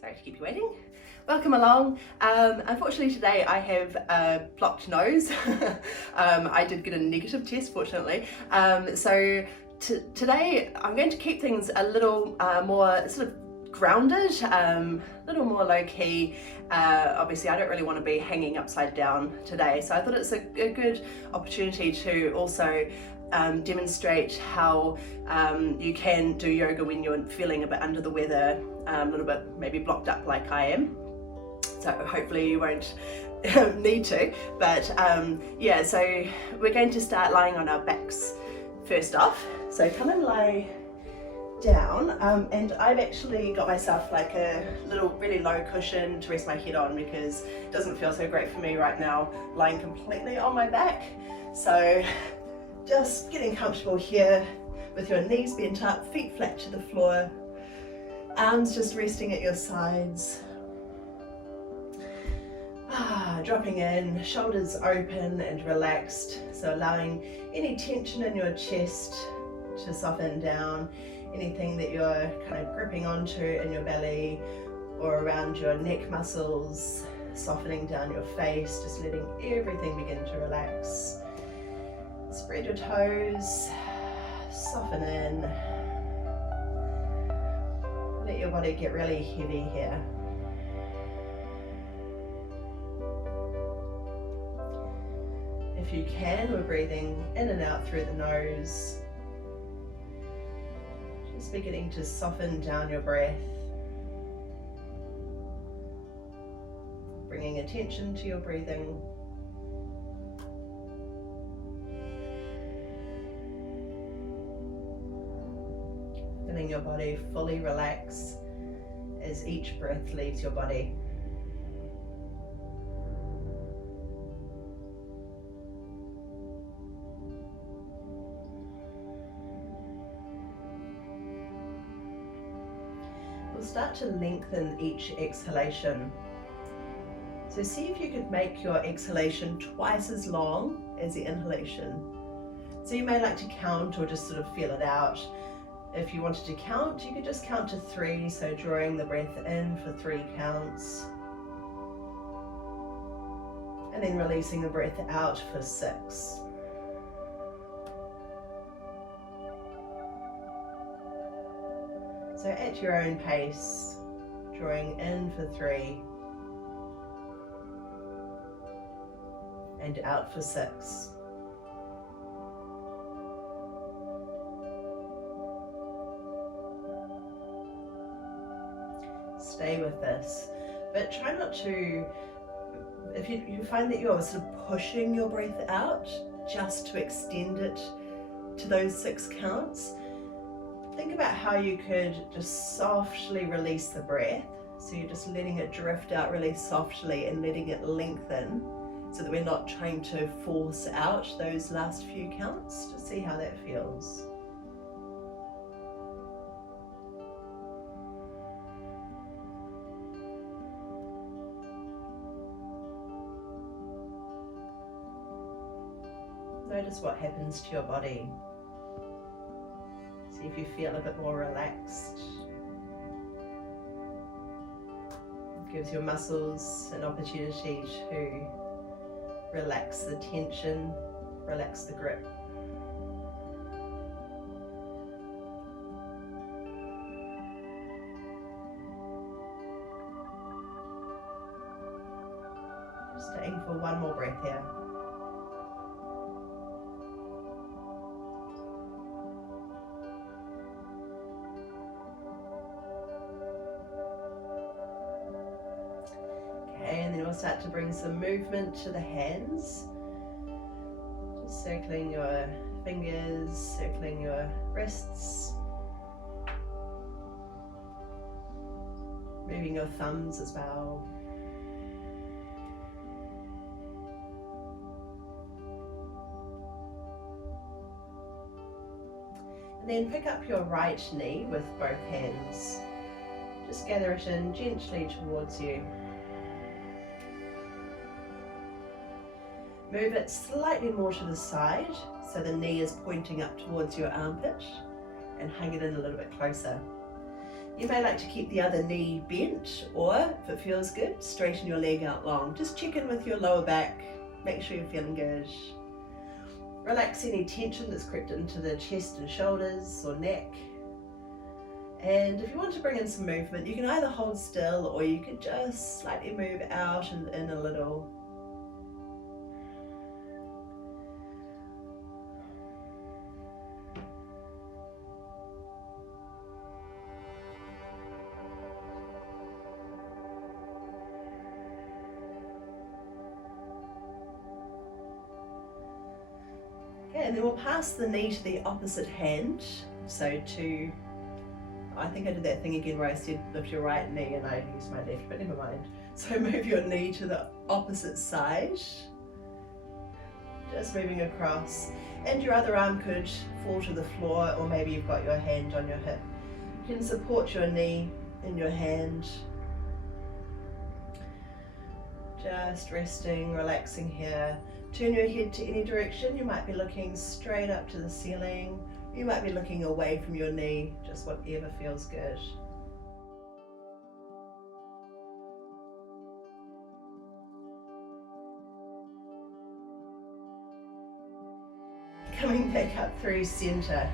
Sorry to keep you waiting. Welcome along. Unfortunately today I have a blocked nose. I did get a negative test fortunately. Today I'm going to keep things a little more sort of grounded, a little more low-key. Obviously I don't really want to be hanging upside down today, so I thought it's a good opportunity to also demonstrate how you can do yoga when you're feeling a bit under the weather, a little bit maybe blocked up like I am. So hopefully you won't need to, but yeah, so we're going to start lying on our backs first off. So come and lie down, and I've actually got myself like a little really low cushion to rest my head on because it doesn't feel so great for me right now lying completely on my back. So just getting comfortable here with your knees bent up, feet flat to the floor, arms just resting at your sides. Dropping in, shoulders open and relaxed, so allowing any tension in your chest to soften down, anything that you're kind of gripping onto in your belly or around your neck muscles, softening down your face, just letting everything begin to relax. Spread your toes, soften in, let your body get really heavy here. If you can, we're breathing in and out through the nose, just beginning to soften down your breath, bringing attention to your breathing. Feeling your body fully relax as each breath leaves your body. We'll start to lengthen each exhalation. So see if you could make your exhalation twice as long as the inhalation. So you may like to count or just sort of feel it out. If you wanted to count, you could just count to 3, so drawing the breath in for 3 counts. And then releasing the breath out for 6. So at your own pace, drawing in for 3 and out for 6. Stay with this, but try not to, if you find that you're sort of pushing your breath out just to extend it to those 6 counts, think about how you could just softly release the breath. So you're just letting it drift out really softly and letting it lengthen so that we're not trying to force out those last few counts. Just see how that feels. Notice what happens to your body. See if you feel a bit more relaxed. It gives your muscles an opportunity to relax the tension, relax the grip. Staying for one more breath here. And then we'll start to bring some movement to the hands. Just circling your fingers, circling your wrists. Moving your thumbs as well. And then pick up your right knee with both hands. Just gather it in gently towards you. Move it slightly more to the side so the knee is pointing up towards your armpit, and hug it in a little bit closer. You may like to keep the other knee bent, or if it feels good, straighten your leg out long. Just check in with your lower back, make sure you're feeling good. Relax any tension that's crept into the chest and shoulders or neck. And if you want to bring in some movement, you can either hold still or you could just slightly move out and in a little. And then we'll pass the knee to the opposite hand. So I think I did that thing again where I said lift your right knee and I used my left, but never mind. So move your knee to the opposite side. Just moving across. And your other arm could fall to the floor, or maybe you've got your hand on your hip. You can support your knee in your hand. Just resting, relaxing here. Turn your head to any direction. You might be looking straight up to the ceiling. You might be looking away from your knee, just whatever feels good. Coming back up through center.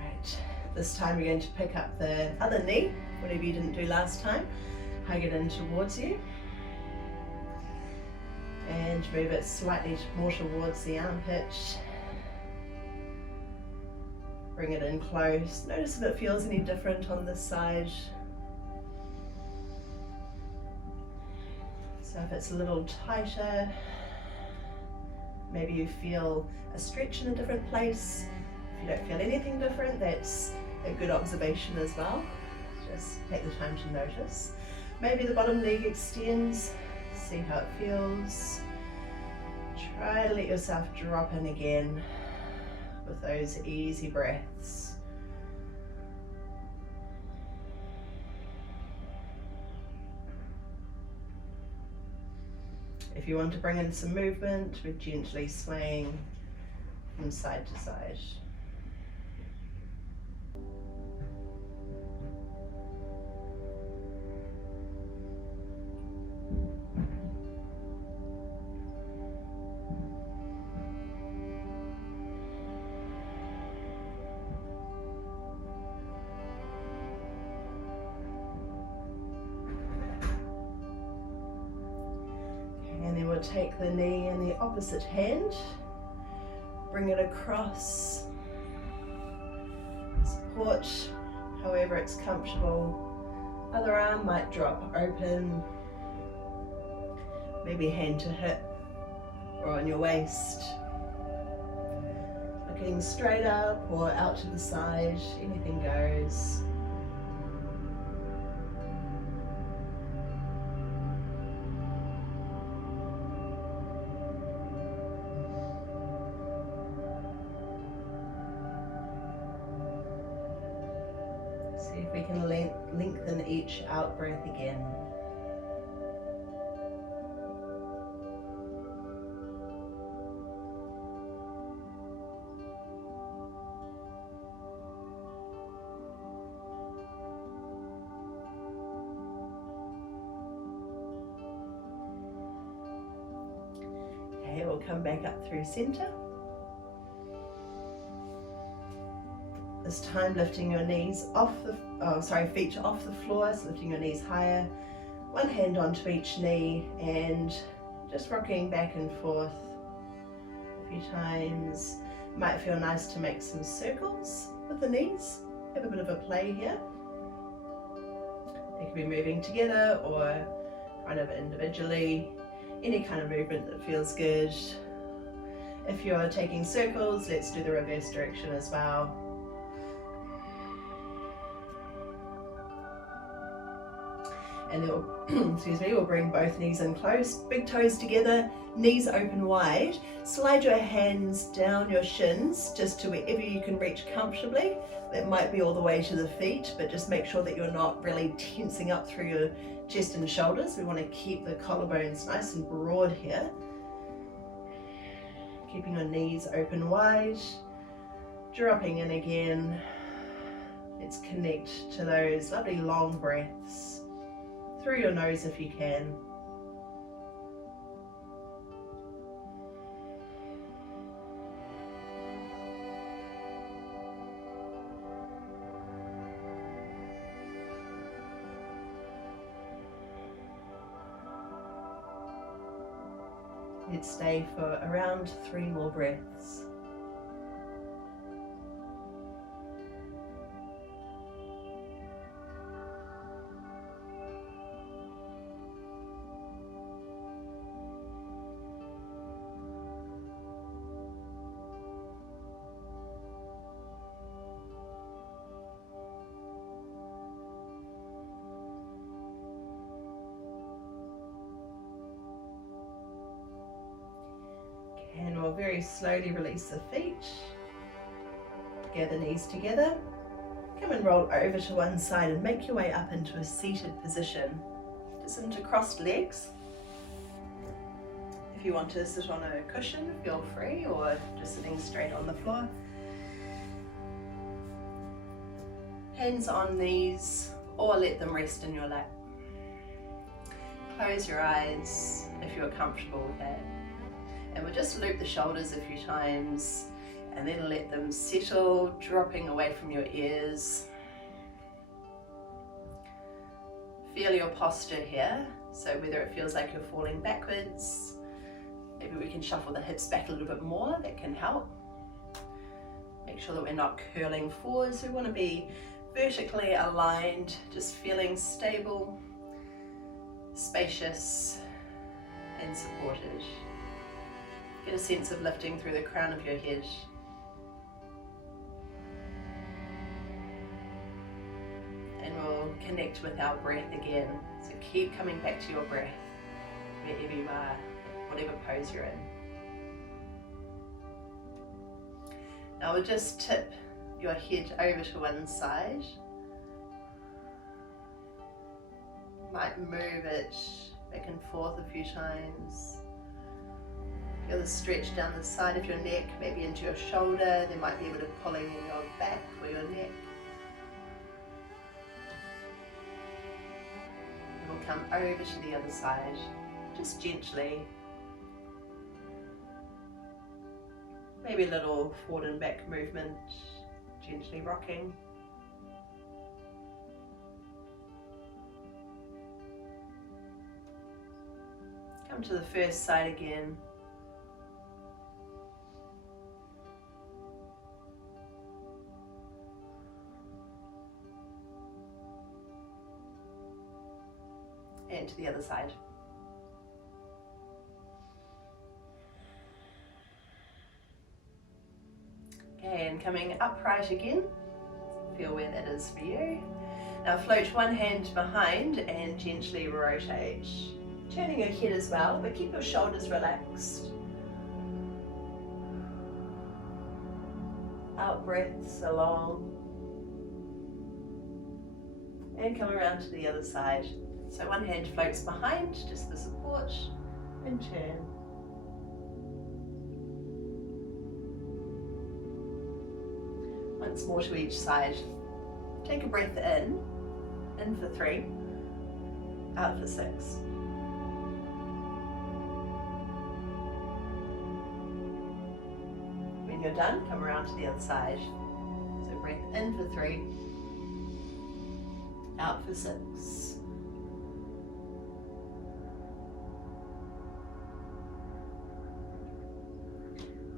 Right, this time you're going to pick up the other knee, whatever you didn't do last time. Hug it in towards you. And move it slightly more towards the armpit. Bring it in close. Notice if it feels any different on this side. So if it's a little tighter, maybe you feel a stretch in a different place. If you don't feel anything different, that's a good observation as well. Just take the time to notice. Maybe the bottom leg extends. See how it feels. Try to let yourself drop in again with those easy breaths. If you want to bring in some movement, we're gently swaying from side to side. And then we'll take the knee in the opposite hand, bring it across, support however it's comfortable. Other arm might drop open, maybe hand to hip or on your waist. Looking straight up or out to the side, anything goes. See if we can lengthen each out breath again. Okay, we'll come back up through center. This time lifting your knees off the, feet off the floor, so lifting your knees higher. One hand onto each knee and just rocking back and forth a few times. Might feel nice to make some circles with the knees. Have a bit of a play here. They could be moving together or kind of individually. Any kind of movement that feels good. If you're taking circles, let's do the reverse direction as well. And then we'll bring both knees in close, big toes together, knees open wide. Slide your hands down your shins just to wherever you can reach comfortably. That might be all the way to the feet, but just make sure that you're not really tensing up through your chest and shoulders. We want to keep the collarbones nice and broad here. Keeping your knees open wide, dropping in again. Let's connect to those lovely long breaths through your nose if you can. Let's stay for around 3 more breaths. And we'll very slowly release the feet. Gather knees together. Come and roll over to one side and make your way up into a seated position. Just into crossed legs. If you want to sit on a cushion, feel free, or just sitting straight on the floor. Hands on knees, or let them rest in your lap. Close your eyes if you're comfortable with that. And we'll just loop the shoulders a few times and then let them settle, dropping away from your ears. Feel your posture here, so whether it feels like you're falling backwards, maybe we can shuffle the hips back a little bit more, that can help. Make sure that we're not curling forwards, we want to be vertically aligned, just feeling stable, spacious and supported. Get a sense of lifting through the crown of your head. And we'll connect with our breath again. So keep coming back to your breath, wherever you are, whatever pose you're in. Now we'll just tip your head over to one side. Might move it back and forth a few times. Feel the stretch down the side of your neck, maybe into your shoulder. There might be a bit of pulling in your back or your neck. And we'll come over to the other side, just gently. Maybe a little forward and back movement, gently rocking. Come to the first side again. And to the other side. Okay, and coming upright again. Feel where that is for you. Now float one hand behind and gently rotate. Turning your head as well, but keep your shoulders relaxed. Out breaths along. And come around to the other side. So one hand floats behind, just the support, and turn. Once more to each side. Take a breath in for 3, out for 6. When you're done, come around to the other side. So breath in for 3, out for 6.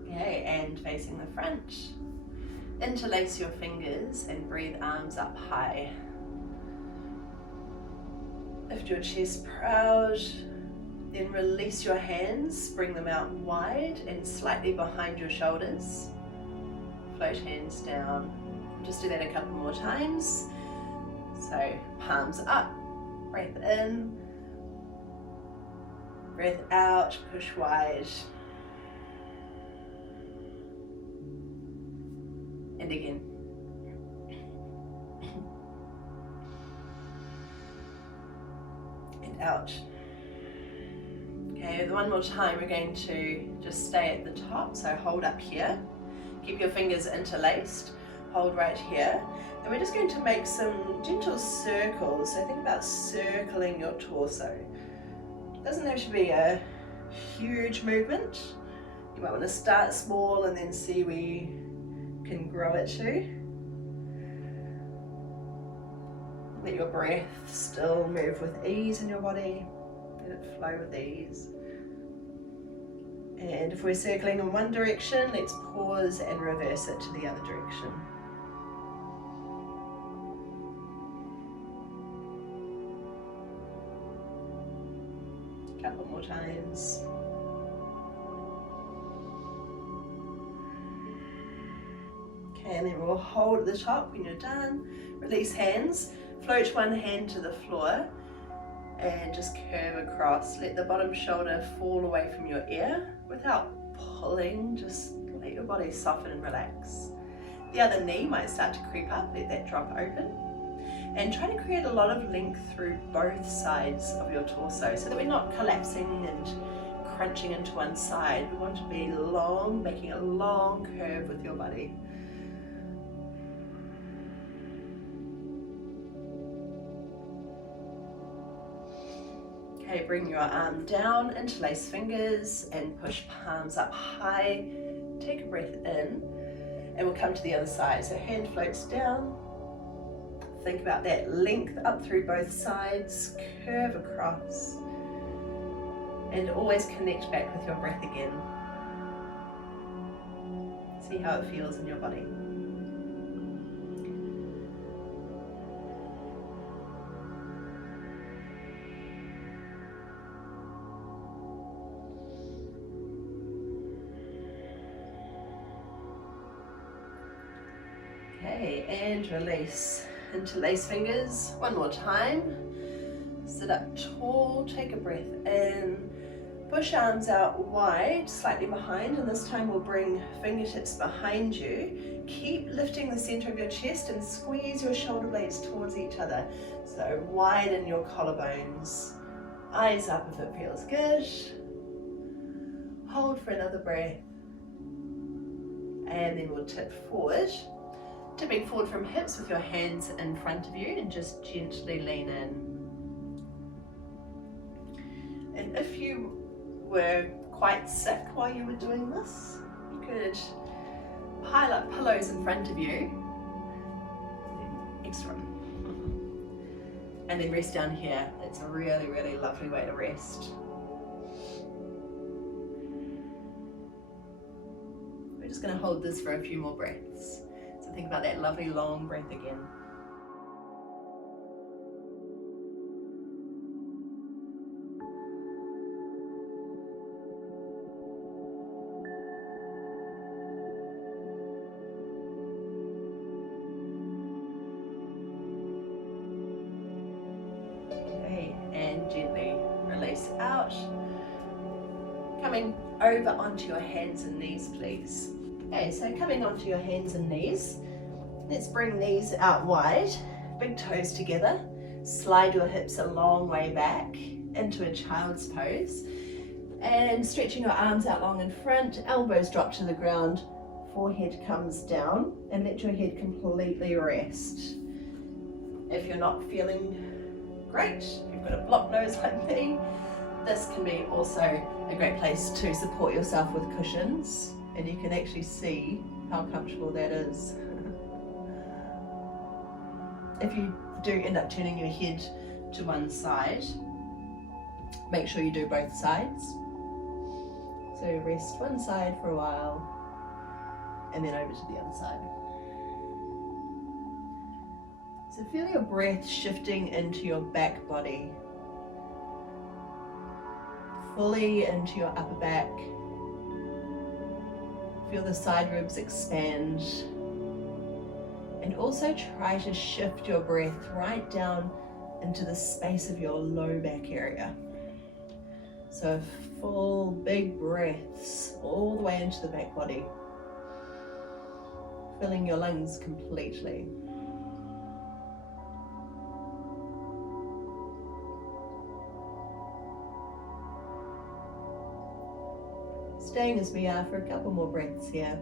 Okay, and facing the front. Interlace your fingers and breathe arms up high. Lift your chest proud, then release your hands, bring them out wide and slightly behind your shoulders. Float hands down. Just do that a couple more times. So palms up, breath in, breath out, push wide. And again. And out. Okay, one more time we're going to just stay at the top, so hold up here. Keep your fingers interlaced. Hold right here. And we're just going to make some gentle circles. So think about circling your torso. It doesn't have to be a huge movement. You might want to start small and then see where you can grow it to. Let your breath still move with ease in your body. Let it flow with ease. And if we're circling in one direction, let's pause and reverse it to the other direction. A couple more times. Okay, and then we'll hold at the top when you're done. Release hands. Float one hand to the floor and just curve across. Let the bottom shoulder fall away from your ear without pulling. Just let your body soften and relax. The other knee might start to creep up. Let that drop open. And try to create a lot of length through both sides of your torso so that we're not collapsing and crunching into one side. We want to be long, making a long curve with your body. Okay, bring your arm down, interlace fingers and push palms up high. Take a breath in and we'll come to the other side. So hand floats down. Think about that length up through both sides, curve across, and always connect back with your breath again. See how it feels in your body. Okay, and release. Interlace fingers one more time. Sit up tall, take a breath in. Push arms out wide, slightly behind, and this time we'll bring fingertips behind you. Keep lifting the center of your chest and squeeze your shoulder blades towards each other. So widen your collarbones. Eyes up if it feels good. Hold for another breath. And then we'll tip forward. Tipping forward from hips with your hands in front of you and just gently lean in. And if you were quite sick while you were doing this, you could pile up pillows in front of you. Extra. And then rest down here. It's a really, really lovely way to rest. We're just going to hold this for a few more breaths. So think about that lovely long breath again. Okay, and gently release out. Coming over onto your hands and knees, please. Okay, so coming onto your hands and knees, let's bring knees out wide, big toes together, slide your hips a long way back into a child's pose, and stretching your arms out long in front, elbows drop to the ground, forehead comes down, and let your head completely rest. If you're not feeling great, if you've got a blocked nose like me, this can be also a great place to support yourself with cushions. And you can actually see how comfortable that is. If you do end up turning your head to one side, make sure you do both sides. So rest one side for a while and then over to the other side. So feel your breath shifting into your back body, fully into your upper back. Feel the side ribs expand, and also try to shift your breath right down into the space of your low back area. So full big breaths all the way into the back body, filling your lungs completely. Staying as we are for a couple more breaths here.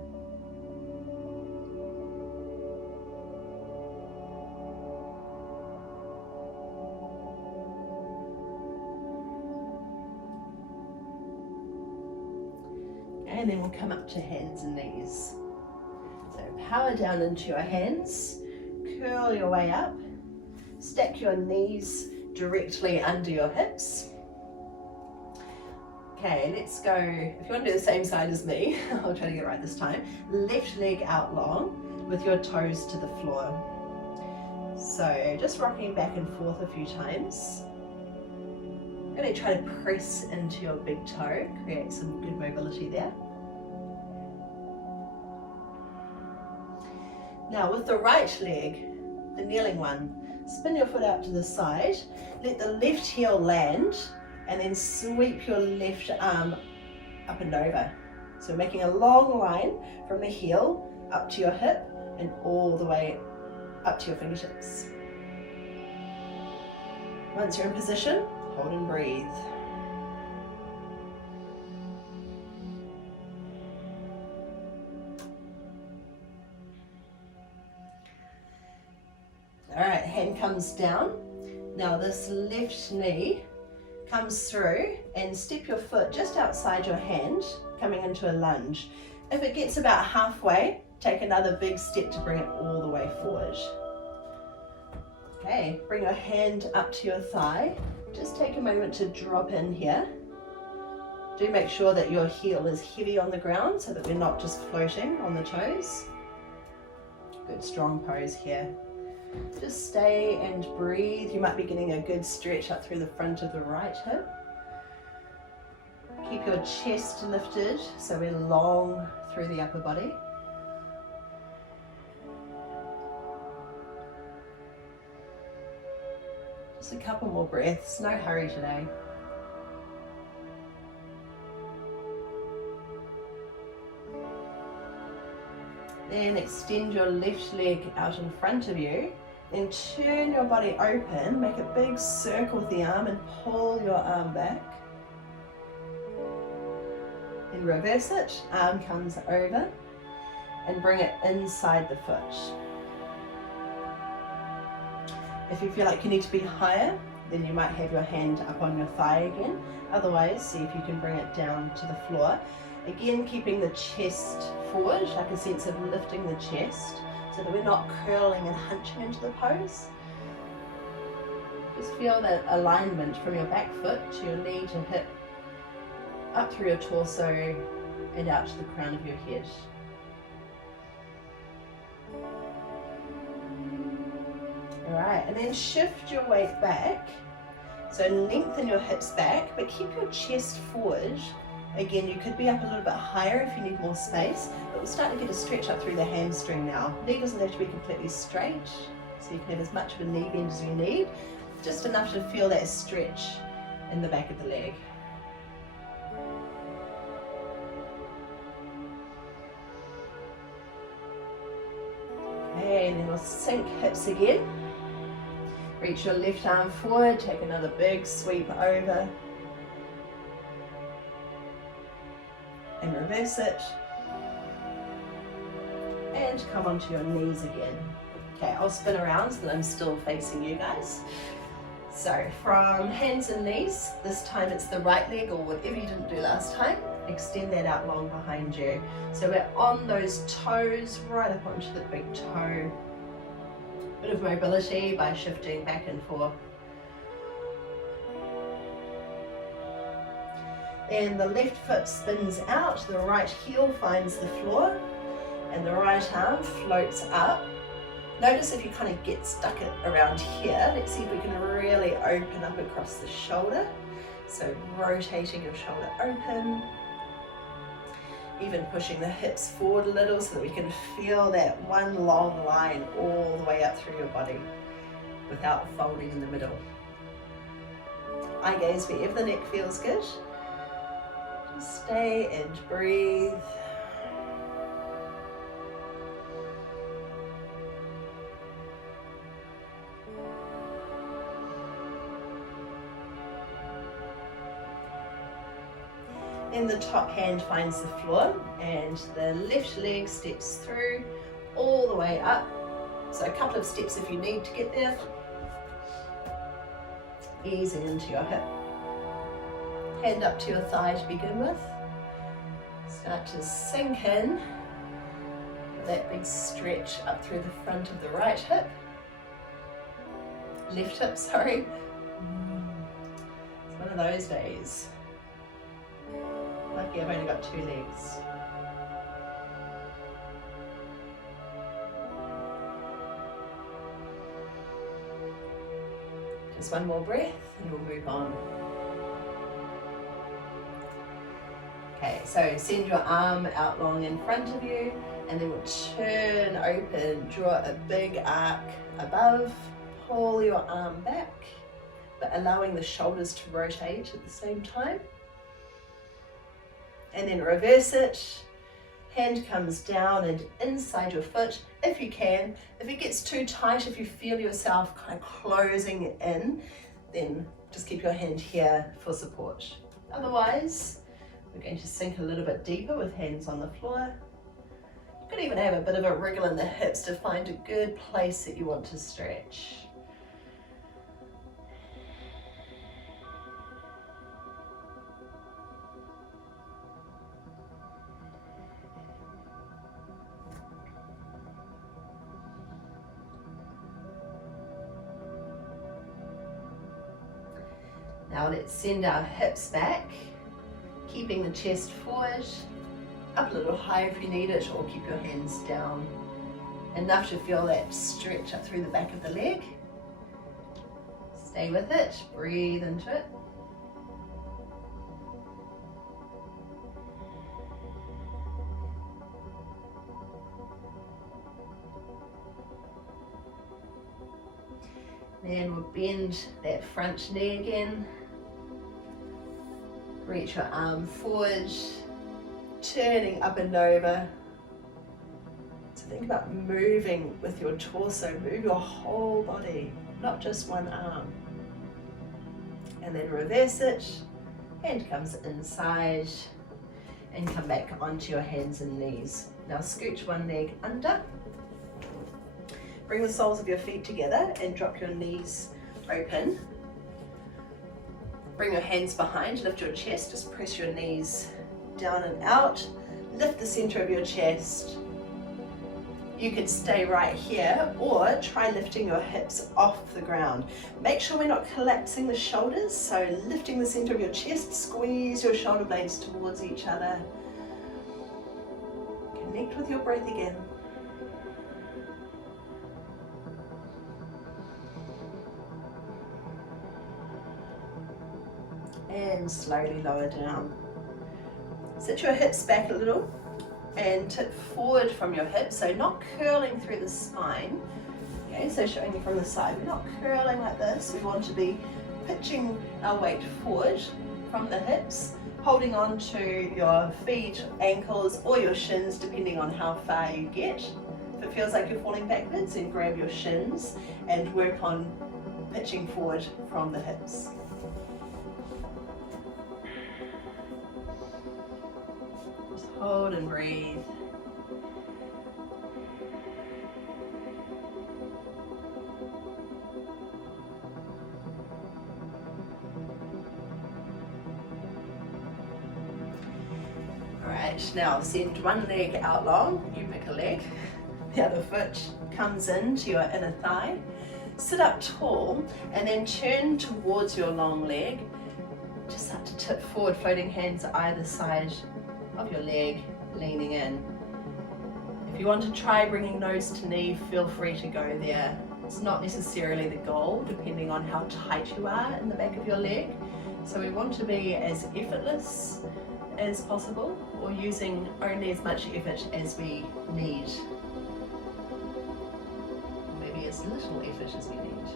And then we'll come up to hands and knees. So power down into your hands, curl your way up, stack your knees directly under your hips. Okay, let's go, if you want to do the same side as me, I'll try to get it right this time. Left leg out long with your toes to the floor. So just rocking back and forth a few times. I'm going to try to press into your big toe, create some good mobility there. Now with the right leg, the kneeling one, spin your foot out to the side, let the left heel land, and then sweep your left arm up and over. So making a long line from the heel up to your hip and all the way up to your fingertips. Once you're in position, hold and breathe. All right, hand comes down. Now this left knee comes through and step your foot just outside your hand, coming into a lunge. If it gets about halfway, take another big step to bring it all the way forward. Okay, bring your hand up to your thigh. Just take a moment to drop in here. Do make sure that your heel is heavy on the ground so that we're not just floating on the toes. Good strong pose here. Just stay and breathe. You might be getting a good stretch up through the front of the right hip. Keep your chest lifted so we're long through the upper body. Just a couple more breaths, no hurry today. Then extend your left leg out in front of you. Then turn your body open, make a big circle with the arm and pull your arm back. Then reverse it, arm comes over and bring it inside the foot. If you feel like you need to be higher, then you might have your hand up on your thigh again. Otherwise, see if you can bring it down to the floor. Again, keeping the chest forward, like a sense of lifting the chest, so that we're not curling and hunching into the pose. Just feel that alignment from your back foot to your knee to hip, up through your torso and out to the crown of your head. Alright, and then shift your weight back. So lengthen your hips back, but keep your chest forward. Again, you could be up a little bit higher if you need more space, but we're starting to get a stretch up through the hamstring now. Knee doesn't have to be completely straight, so you can have as much of a knee bend as you need, just enough to feel that stretch in the back of the leg. Okay, and then we'll sink hips again. Reach your left arm forward, take another big sweep over. And reverse it. And come onto your knees again. Okay, I'll spin around so that I'm still facing you guys. So from hands and knees, this time it's the right leg or whatever you didn't do last time. Extend that out long behind you. So we're on those toes, right up onto the big toe. Bit of mobility by shifting back and forth. Then the left foot spins out, the right heel finds the floor, and the right arm floats up. Notice if you kind of get stuck around here. Let's see if we can really open up across the shoulder. So rotating your shoulder open. Even pushing the hips forward a little so that we can feel that one long line all the way up through your body without folding in the middle. Eye gaze wherever the neck feels good. Just stay and breathe. Then the top hand finds the floor and the left leg steps through all the way up. So a couple of steps if you need to get there. Easing into your hip. Hand up to your thigh to begin with. Start to sink in. That big stretch up through the front of the right hip. Left hip, sorry. It's one of those days. Lucky I've only got 2 legs. Just one more breath and we'll move on. Okay, so send your arm out long in front of you and then we'll turn open, draw a big arc above, pull your arm back, but allowing the shoulders to rotate at the same time. And then reverse it, hand comes down and inside your foot if you can. If it gets too tight, if you feel yourself kind of closing in, then just keep your hand here for support. Otherwise, we're going to sink a little bit deeper with hands on the floor. You could even have a bit of a wriggle in the hips to find a good place that you want to stretch. Now let's send our hips back, keeping the chest forward, up a little higher if you need it, or keep your hands down. Enough to feel that stretch up through the back of the leg. Stay with it, breathe into it. Then we'll bend that front knee again. Reach your arm forward, turning up and over. So think about moving with your torso, move your whole body, not just one arm. And then reverse it, hand comes inside and come back onto your hands and knees. Now scooch one leg under. Bring the soles of your feet together and drop your knees open. Bring your hands behind, lift your chest, just press your knees down and out. Lift the center of your chest. You could stay right here or try lifting your hips off the ground. Make sure we're not collapsing the shoulders, so lifting the center of your chest, squeeze your shoulder blades towards each other. Connect with your breath again. And slowly lower down. Sit your hips back a little and tip forward from your hips, so not curling through the spine. Okay, so showing you from the side, we're not curling like this. We want to be pitching our weight forward from the hips, holding on to your feet, ankles, or your shins, depending on how far you get. If it feels like you're falling backwards, then grab your shins and work on pitching forward from the hips. Hold and breathe. Alright, now send one leg out long, you pick a leg, the other foot comes into your inner thigh, sit up tall and then turn towards your long leg, just start to tip forward, floating hands either side of your leg, leaning in. If you want to try bringing nose to knee, feel free to go there. It's not necessarily the goal, depending on how tight you are in the back of your leg. So we want to be as effortless as possible, or using only as much effort as we need. Maybe as little effort as we need.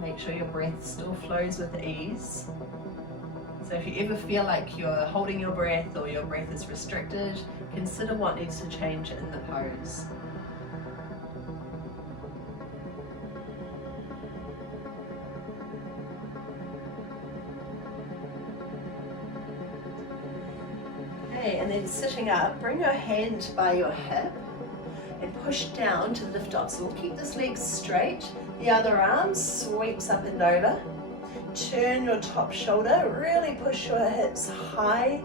Make sure your breath still flows with ease. So if you ever feel like you're holding your breath or your breath is restricted, consider what needs to change in the pose. Okay, and then sitting up, bring your hand by your hip and push down to lift off. So we'll keep this leg straight. The other arm sweeps up and over. Turn your top shoulder, really push your hips high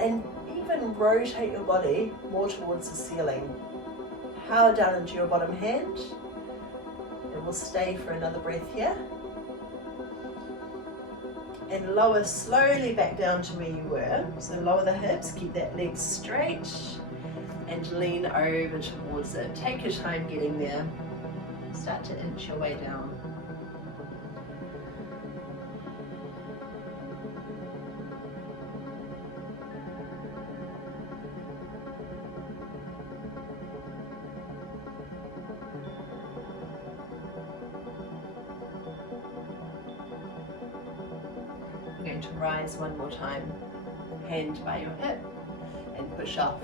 and even rotate your body more towards the ceiling. Power down into your bottom hand and we'll stay for another breath here. And lower slowly back down to where you were. So lower the hips, keep that leg straight and lean over towards it. Take your time getting there. Start to inch your way down. We're going to rise one more time. Hand by your hip and push off.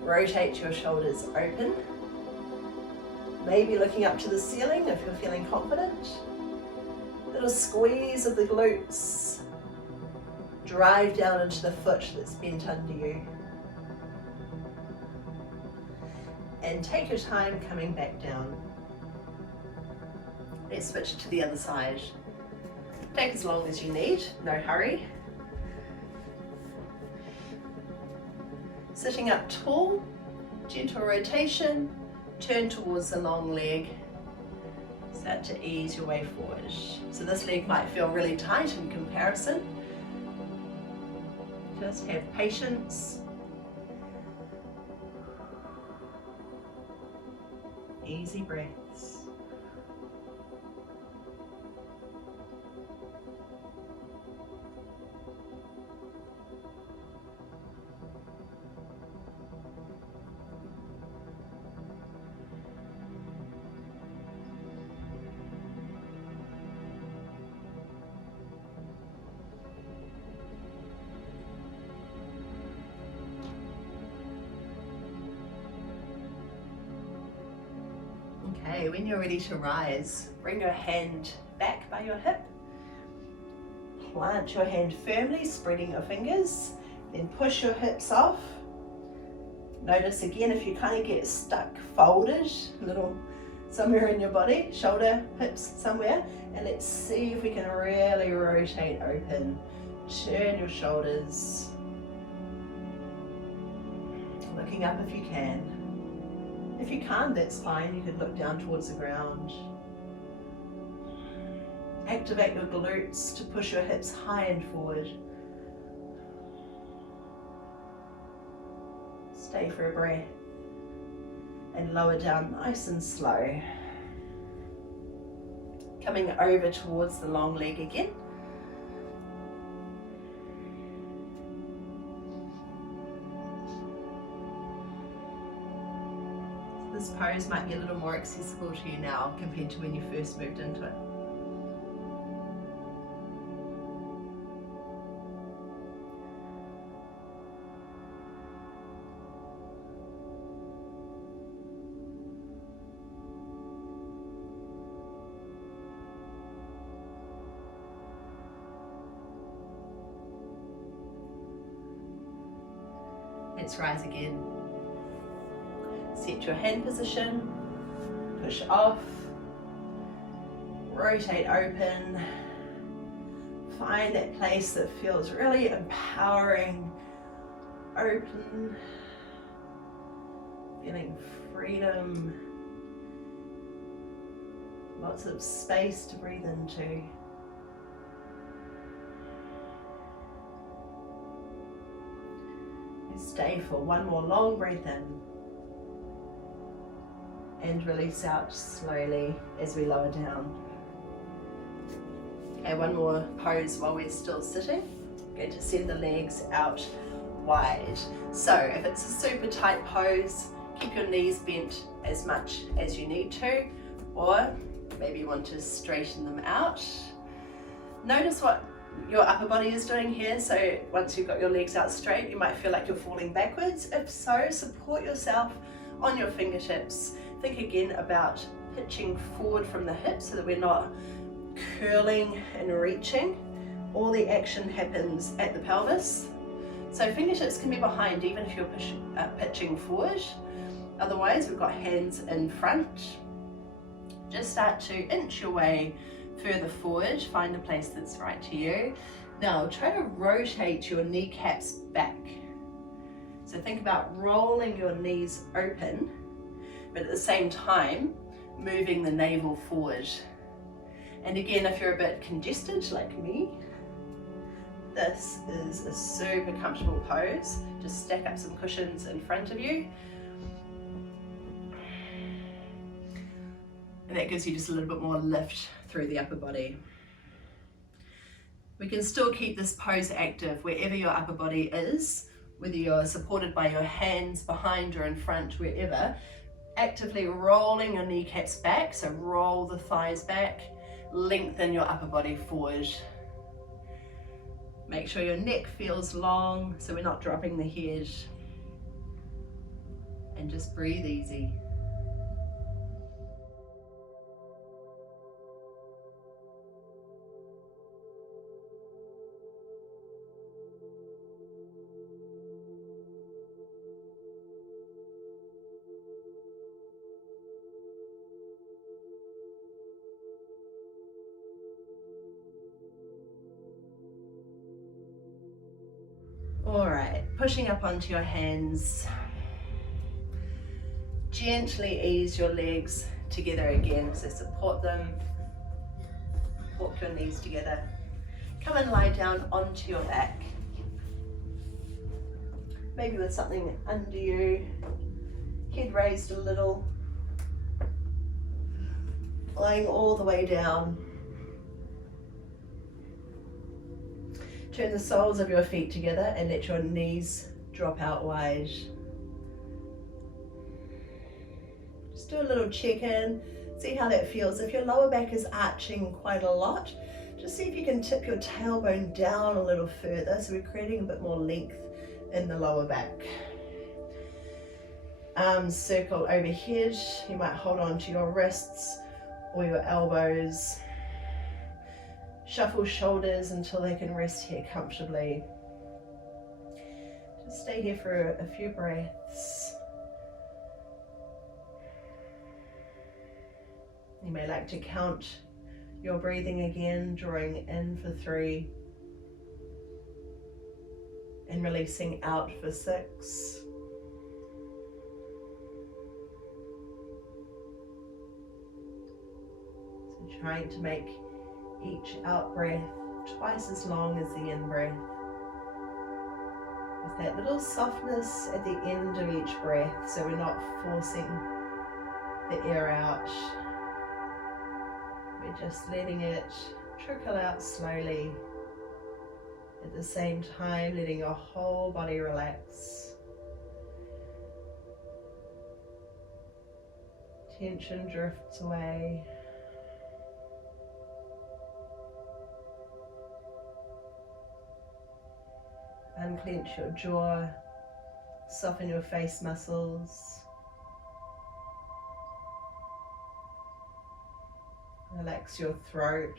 Rotate your shoulders open. Maybe looking up to the ceiling if you're feeling confident. Little squeeze of the glutes. Drive down into the foot that's bent under you. And take your time coming back down. Let's switch to the other side. Take as long as you need, no hurry. Sitting up tall, gentle rotation, turn towards the long leg. Start to ease your way forward. So this leg might feel really tight in comparison. Just have patience. Easy breaths. Okay, when you're ready to rise, bring your hand back by your hip. Plant your hand firmly, spreading your fingers, then push your hips off. Notice again if you kind of get stuck folded, a little somewhere in your body, shoulder, hips, somewhere, and let's see if we can really rotate open. Turn your shoulders, looking up if you can. If you can't, that's fine. You could look down towards the ground. Activate your glutes to push your hips high and forward. Stay for a breath. And lower down nice and slow. Coming over towards the long leg again. This pose might be a little more accessible to you now compared to when you first moved into it. Let's rise again. Set your hand position, push off, rotate open, find that place that feels really empowering, open, feeling freedom, lots of space to breathe into. And stay for one more long breath in. And release out slowly as we lower down. Okay, one more pose while we're still sitting. Going to send the legs out wide. So if it's a super tight pose, keep your knees bent as much as you need to, or maybe you want to straighten them out. Notice what your upper body is doing here. So once you've got your legs out straight, you might feel like you're falling backwards. If so, support yourself on your fingertips. Think again about pitching forward from the hips so that we're not curling and reaching. All the action happens at the pelvis. So fingertips can be behind even if you're pitching forward. Otherwise, we've got hands in front. Just start to inch your way further forward, find a place that's right to you. Now try to rotate your kneecaps back. So think about rolling your knees open, but at the same time, moving the navel forward. And again, if you're a bit congested like me, this is a super comfortable pose. Just stack up some cushions in front of you. And that gives you just a little bit more lift through the upper body. We can still keep this pose active wherever your upper body is, whether you're supported by your hands behind or in front, wherever. Actively rolling your kneecaps back, so roll the thighs back, lengthen your upper body forward. Make sure your neck feels long, so we're not dropping the head. And just breathe easy. All right, pushing up onto your hands. Gently ease your legs together again, so support them. Walk your knees together. Come and lie down onto your back. Maybe with something under you, head raised a little. Lying all the way down. Turn the soles of your feet together and let your knees drop out wide. Just do a little check-in, see how that feels. If your lower back is arching quite a lot, just see if you can tip your tailbone down a little further, so we're creating a bit more length in the lower back. Arms circle overhead. You might hold on to your wrists or your elbows. Shuffle shoulders until they can rest here comfortably. Just stay here for a few breaths. You may like to count your breathing again, drawing in for 3 and releasing out for 6. So trying to make each out breath twice as long as the in breath, with that little softness at the end of each breath, so we're not forcing the air out. We're just letting it trickle out slowly, at the same time letting your whole body relax. Tension drifts away. Unclench your jaw, soften your face muscles. Relax your throat,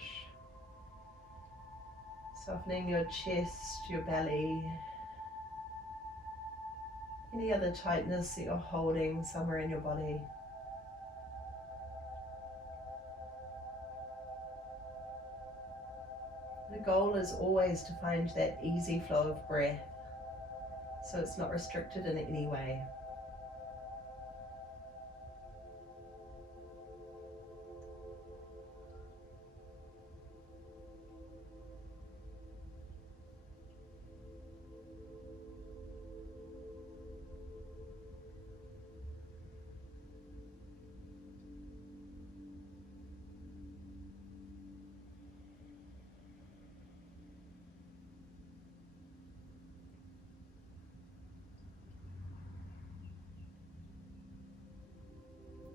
softening your chest, your belly. Any other tightness that you're holding somewhere in your body. The goal is always to find that easy flow of breath, so it's not restricted in any way.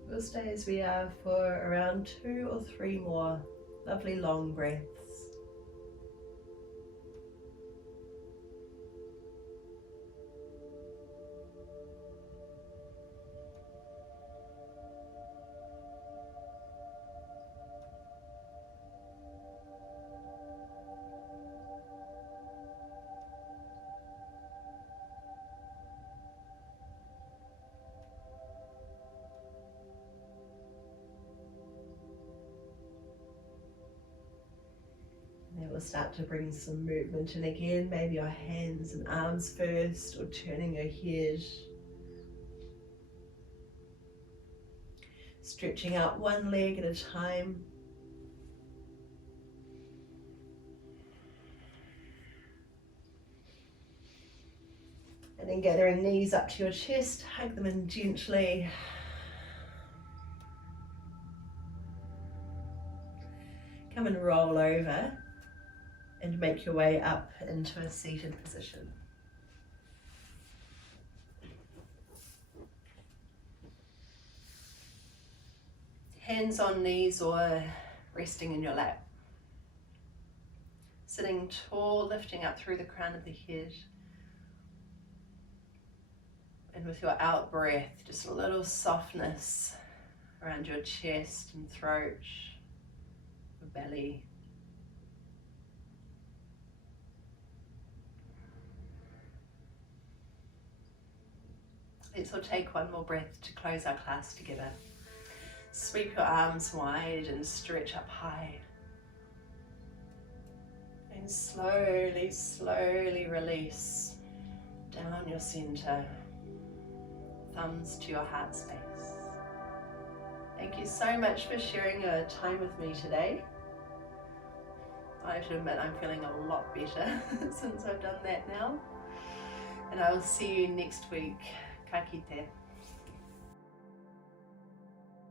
We'll stay as we are for around 2 or 3 more lovely long breaths. And we'll start to bring some movement in again, maybe our hands and arms first, or turning your head. Stretching out one leg at a time. And then gathering knees up to your chest, hug them in gently. Come and roll over and make your way up into a seated position. Hands on knees or resting in your lap. Sitting tall, lifting up through the crown of the head. And with your out breath, just a little softness around your chest and throat, your belly. Let's all take one more breath to close our class together. Sweep your arms wide and stretch up high. And slowly, slowly release down your center. Thumbs to your heart space. Thank you so much for sharing your time with me today. I have to admit I'm feeling a lot better since I've done that now. And I will see you next week. Ka kite.